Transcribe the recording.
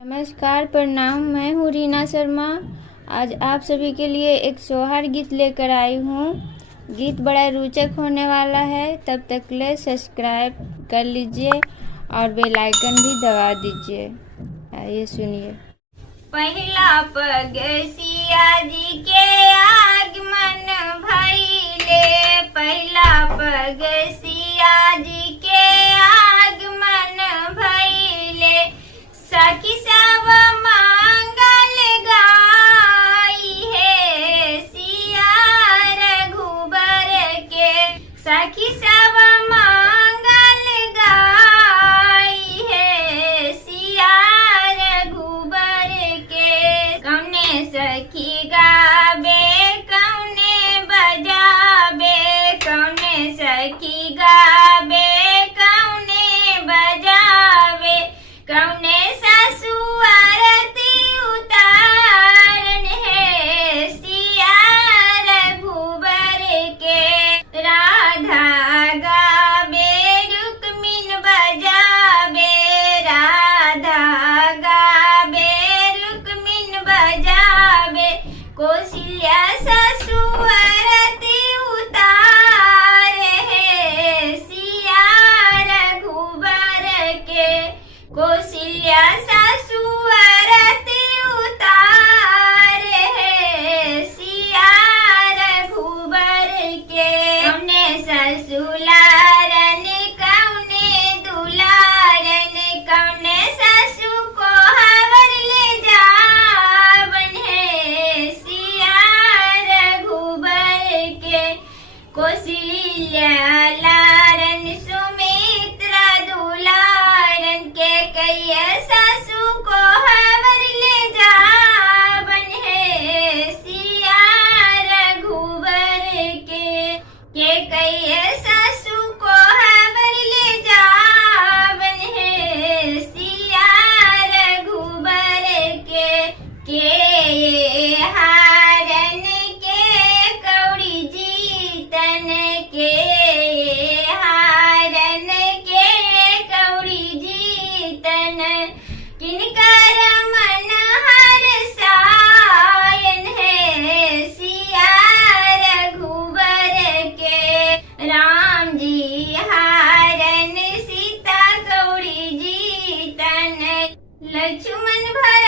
नमस्कार, प्रणाम। मैं हूँ रीना शर्मा। आज आप सभी के लिए एक सोहर गीत लेकर आई हूँ। गीत बड़ा रोचक होने वाला है। तब तक के लिए सब्सक्राइब कर लीजिए और बेल आइकन भी दबा दीजिए। आइए सुनिए। पहिला पग सिया जी के आगमन भइले, पहिला पग सिया जी के आगमन भइले। सखी सब मंगल गाई है सिया रघुबर के, सखी सब मंगल गाई है सिया रघुबर के। कौने सखी गावे कौने बजावे, कौने सखी गावे कौने बजावे, कौने सासु आरती उतारन है सिया रघुबर के। राधा गावे रुक्मिन बजावे, राधा गावे रुक्मिन बजावे, कौशल्या सासु आरती उतारे है सिया रघुबर के। कौशल्या सासु आरती उतारे है सिया रघुबर के। कौने ससुलारन कौने दुलारन, कौने सासु को हवर ले जावन है सिया रघुबर के। कौशल्या लारन सुमित्रा दुलारन के, कैया सासु को हवर ले जावन है सिया रघुबर के। कैया सासु को हवर ले जावन है सिया रघुबर के हारन के कौड़ी जीतन के, हारन के कौड़ी जीतन, किनकर मन हर सायन है सिया रघुबर के। राम जी हारन सीता कौड़ी जीतन, लक्ष्मण भर